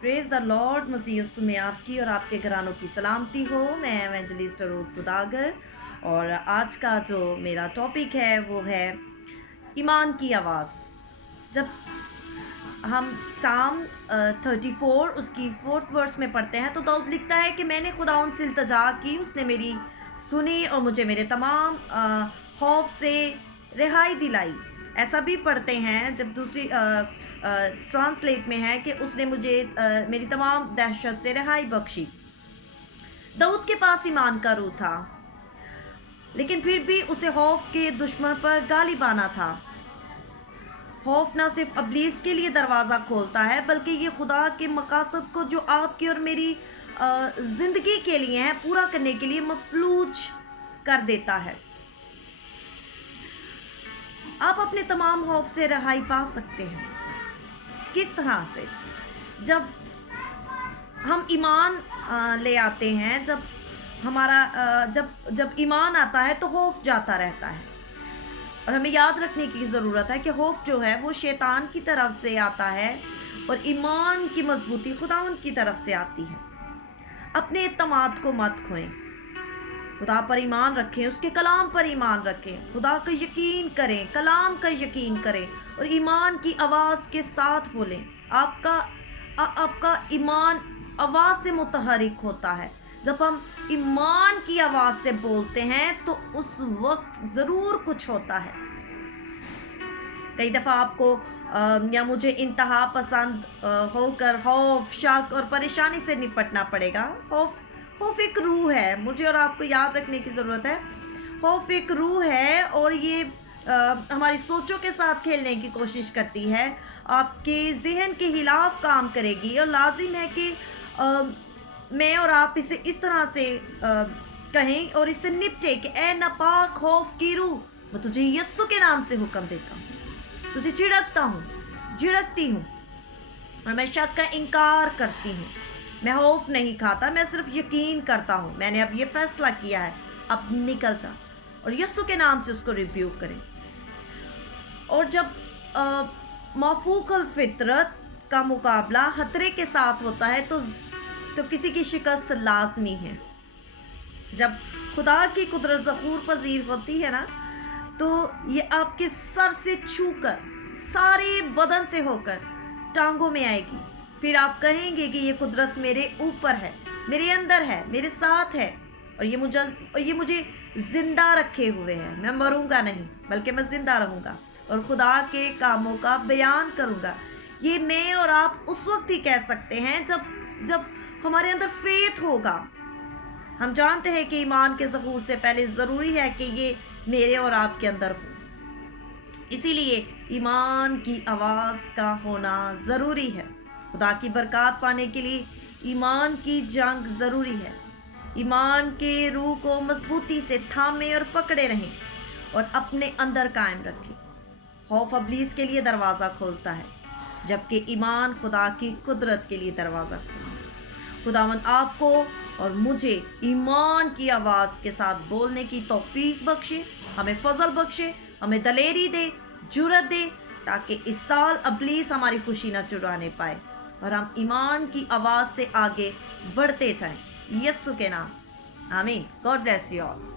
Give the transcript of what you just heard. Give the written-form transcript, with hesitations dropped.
Praise the Lord. मसीह यीशु में आपकी और आपके घरानों की सलामती हो। मैं एवेंजलिस्ट रूथ सुदागर और आज का जो मेरा टॉपिक है वो है ईमान की आवाज़। जब हम साम 34 उसकी 4th वर्स में पढ़ते हैं तो दाऊद लिखता है कि मैंने खुदाउन से इल्तिजा की, उसने मेरी सुनी और मुझे मेरे तमाम खौफ से रिहाई दिलाई। ऐसा भी पढ़ते हैं जब दूसरी ट्रांसलेट में है कि उसने मुझे मेरी तमाम दहशत से रिहाई बख्शी। दाऊद के पास ईमान का रूह था, लेकिन फिर भी उसे खौफ के दुश्मन पर गालिब आना था। खौफ ना सिर्फ अब्लीस के लिए दरवाज़ा खोलता है, बल्कि ये खुदा के मकासद को जो आपकी और मेरी ज़िंदगी के लिए है पूरा करने के लिए मफलूज कर देता है। आप अपने तमाम खौफ से रिहाई पा सकते हैं। किस तरह से? जब हम ईमान ले आते हैं, जब हमारा जब ईमान आता है तो खौफ जाता रहता है। और हमें याद रखने की ज़रूरत है कि खौफ जो है वो शैतान की तरफ से आता है और ईमान की मजबूती खुदावंद की तरफ से आती है। अपने इत्मीनान को मत खोएं, खुदा पर ईमान रखें, उसके कलाम पर ईमान रखें, खुदा का यकीन करें, कलाम का यकीन करें और ईमान की आवाज़ के साथ बोलें। आपका ईमान आवाज़ से मुतहरिक होता है। जब हम ईमान की आवाज़ से बोलते हैं तो उस वक्त ज़रूर कुछ होता है। कई दफ़ा आपको या मुझे इंतहा पसंद होकर खौफ, शक और परेशानी से निपटना पड़ेगा। खौफ एक रूह है, मुझे और आपको याद रखने की ज़रूरत है। खौफ एक रूह है और ये हमारी सोचों के साथ खेलने की कोशिश करती है, आपके जहन के खिलाफ काम करेगी और लाजिम है कि मैं और आप इसे इस तरह से कहें और इससे निपटे कि ए नापाक खौफ की रूह, मैं तुझे यीशु के नाम से हुक्म देता हूँ, तुझे झिड़कती हूँ और मैं शक का इनकार करती हूँ। मैं खौफ नहीं खाता, मैं सिर्फ यकीन करता हूँ। मैंने अब ये फैसला किया है, अब निकल जा और यीशु के नाम से उसको रिब्यूक करें। और जब माफूकल फितरत का मुकाबला खतरे के साथ होता है तो किसी की शिकस्त लाजमी है। जब खुदा की कुदरत ज़हूर पजीर होती है ना, तो ये आपके सर से छूकर सारे बदन से होकर टांगों में आएगी। फिर आप कहेंगे कि ये कुदरत मेरे ऊपर है, मेरे अंदर है, मेरे साथ है और ये मुझे ज़िंदा रखे हुए है। मैं मरूंगा नहीं, बल्कि मैं ज़िंदा रहूँगा और खुदा के कामों का बयान करूँगा। ये मैं और आप उस वक्त ही कह सकते हैं जब हमारे अंदर फेथ होगा। हम जानते हैं कि ईमान के ज़हूर से पहले ज़रूरी है कि ये मेरे और आपके अंदर हो। इसीलिए ईमान की आवाज़ का होना ज़रूरी है। खुदा की बरकत पाने के लिए ईमान की जंग ज़रूरी है। ईमान के रूह को मजबूती से थामे और पकड़े रहें और अपने अंदर कायम रखें। खौफ अब्लीस के लिए दरवाज़ा खोलता है, जबकि ईमान खुदा की कुदरत के लिए दरवाज़ा खोलता है। खुदावंद आपको और मुझे ईमान की आवाज़ के साथ बोलने की तौफीक बख्शे, हमें फजल बख्शे, हमें दलेरी दे, जुर्रत दे, ताकि इस साल अब्लीस हमारी खुशी न चुराने पाए और हम ईमान की आवाज़ से आगे बढ़ते जाएं। यीशु के नाम से आमीन। God bless you all.